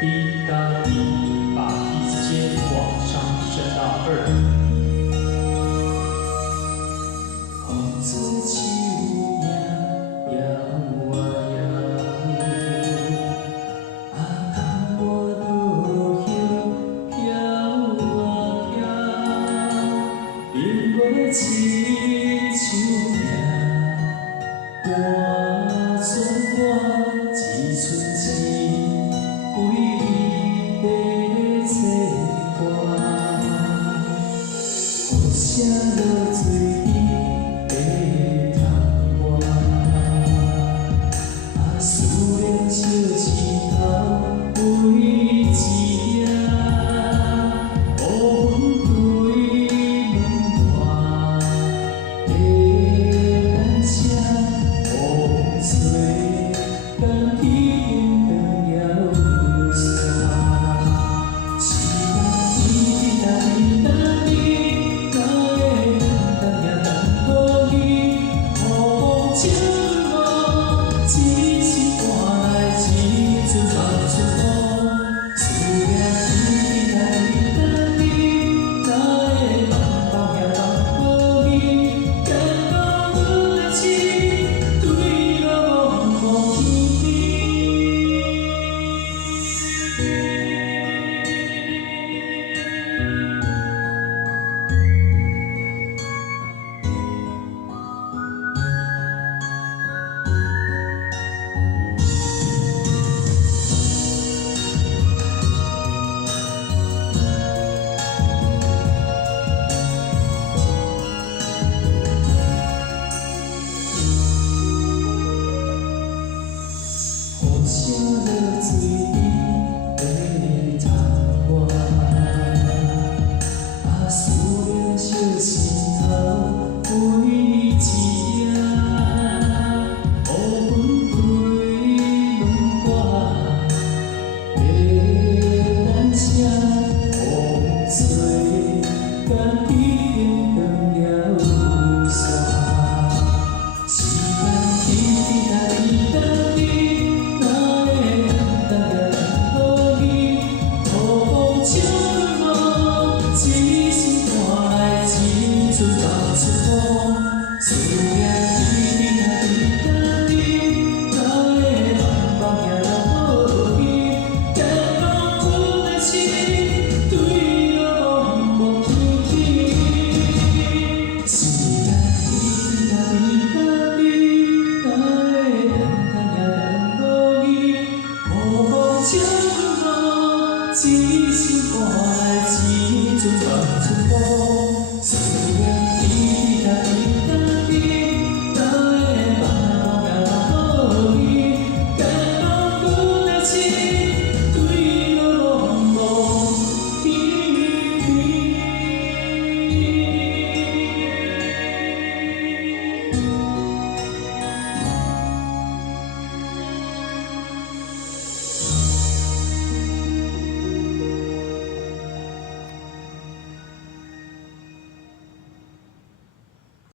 一当一，把鼻子尖往上升到2。风吹树影摇啊摇，啊窗外落叶飘啊飘，冰月亲像命，我春我一寸情。 为你在切歌，雨声落水边会窗外，啊思念烧心头为一夜，乌云对门外，的咱声风吹甘甜长了。 声落水边窗外，啊思念烧心头为一夜，乌云对门外，的咱声风吹甘甜长了山，时间一点一点地。 思念一滴啊滴答滴，哪会茫茫行到无边？感动阮的心，对落无天边。思念一滴啊滴答滴，哪会等行到无依？无风将我。